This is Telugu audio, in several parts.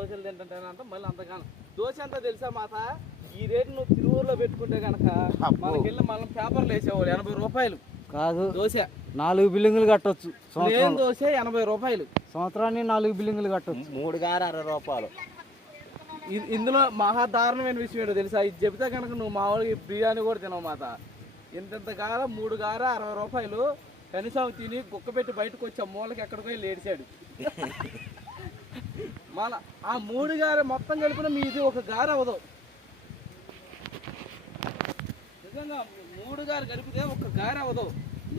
దోశలు తింటుంటానంట మళ్ళీ అంతగానం దోశ అంతా తెలుసా మాత ఈ రేటు నువ్వు తిరువూరులో పెట్టుకుంటే కనుక మనకెళ్ళి మనం పేపర్లు వేసేవాళ్ళు 80 రూపాయలు కాదు దోశ 4 బిల్డింగులు కట్టొచ్చు ఏం దోశ 80 రూపాయలు సంవత్సరాన్ని 4 బిల్డింగులు కట్టొచ్చు 3 గారు 60 రూపాయలు. ఇందులో మహా దారుణమైన విషయం ఏంటో తెలుసా ఇది చెబితే కనుక నువ్వు మామూలుగా బిర్యానీ కూడా తినవు మాత ఇంత గార 3 గార 60 రూపాయలు కనీసం తిని కుక్క పెట్టి బయటకు వచ్చి ఆ మూలకి ఎక్కడికో లేడిచాడు మన ఆ 3 గారె మొత్తం కలిపిన మీది ఒక గార అవదు నిజంగా 3 గారు కలిపితే ఒక గార అవదు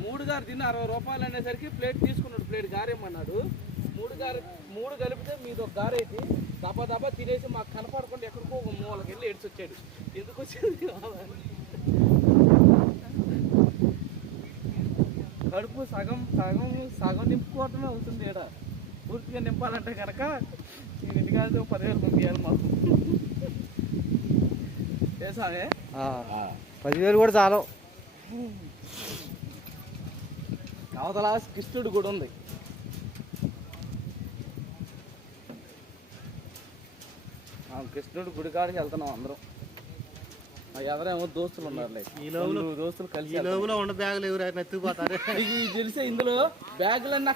3 గారు తిని 60 రూపాయలు అనేసరికి ప్లేట్ తీసుకున్నాడు ప్లేట్ గారేమన్నాడు 3 కలిపితే మీది ఒక గార అయితే దబా తినేసి మాకు కనపడకుండా ఎక్కడికో ఒక మూలకి వెళ్ళి ఏడ్చొచ్చాడు ఎందుకు వచ్చింది కడుపు సగం నింపుకోవటమే అవుతుంది ఇక్కడ పూర్తిగా నింపాలంటే కనుక నేను ఇంటికాడితే 10,000 పంపించాలి మాకు చేసామే 10,000 కూడా చాలు. అవతల కృష్ణుడు గుడి ఉంది కృష్ణుడు గుడి కాడికి వెళ్తున్నాం అందరం ఎవరేమో దోస్తులు ఉన్నారులే దోస్తులు కలిసి ఉన్న బ్యాగులు ఎవరైనా ఎత్తుకుపోతారు తెలిసే ఇందులో బ్యాగులన్నీ